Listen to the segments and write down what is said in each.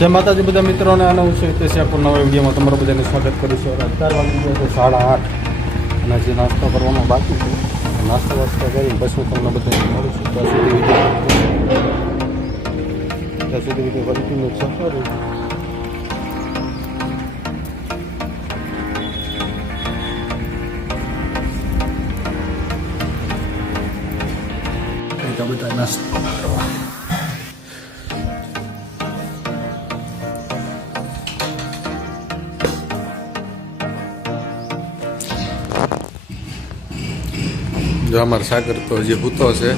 જય માતાજી બધા મિત્રોને આનો હું છું હિતેશ યાપુર નવા વિડીયોમાં તમારું બધાને સ્વાગત કરું છું. 4 વાગી ગયા છે 8:30 અને હજી નાસ્તો કરવાનો બાકી છે. નાસ્તો વાસ્તો કરી બસ હું તમને બધાને મળું છું. ત્યાં સુધી વિડીયો કન્ટિન્યુ છે. બધા નાસ્તો કરવા જો અમારો સાગર તો હજી ભૂતો છે.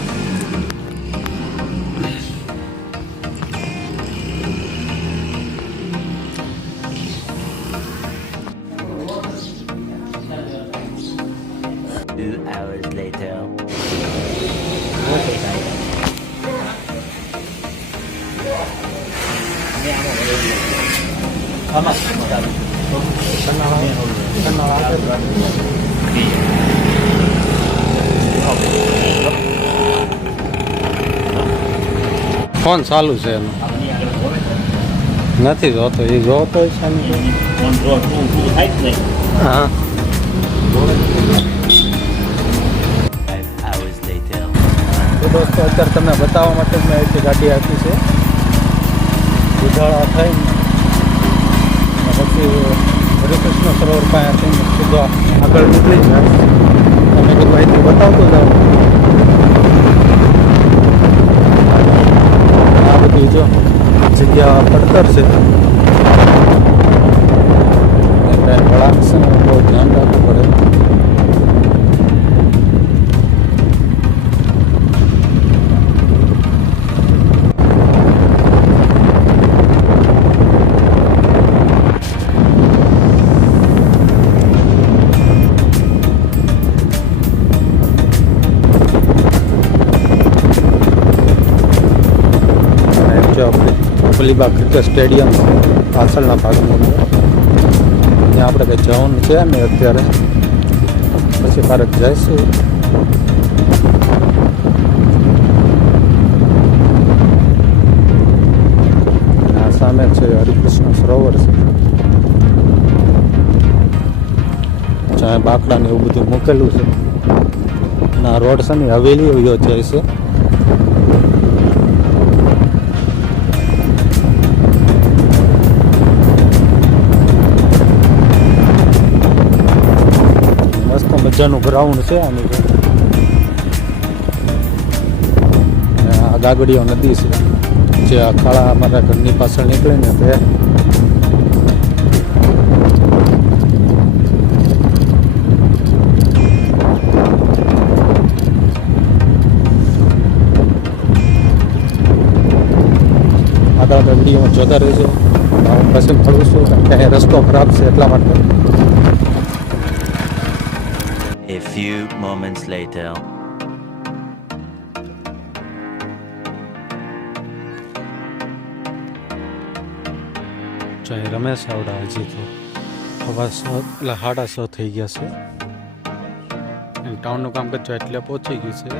ફોન ચાલુ છે એનો નથી જોતો એ જોતો છે હા. તો દોસ્તો અત્યારે તમને બતાવવા માટે મેં એક ગાડી આપી છે. ઉજાળા થઈને પછી હરિકૃષ્ણ સરોવર પાસે થઈને સીધો આગળ નીકળી જાય. તમે કીધું અહીંથી બતાવતો જાઓ. આ બધી જો જગ્યા પડતર છે. કાંઈ વળાંક છે ને બહુ ધ્યાન રાખવું પડે. અલીબાગ ક્રિકેટ સ્ટેડિયમ પાછળના ભાગમાં ત્યાં આપણે કંઈ જવાનું છે ને અત્યારે પછી ભારત જઈશું. આ સામે છે હરિકૃષ્ણ સરોવર છે. જ્યાં બાકડાને એવું બધું મૂકેલું છે. અને આ રોડ છે ને હવેલી યોજાય છે. મજાનું ગ્રાઉન્ડ છે આની. આ ગાગડીઓ નદી છે જે આ ખાડા અમારા ઘરની પાછળ નીકળે ને તે આગળ ગાગડીઓમાં જતા રહેશે. હું પછી મળું છું કારણ કે અહીં રસ્તો ખરાબ છે એટલા માટે. A few moments later. ચાહે રમેશ આવડા હજી તો હવા 6 એટલે 6:30 થઈ ગયા છે. ટાઉનનું કામ કરજો એટલે પહોંચી ગયું છે.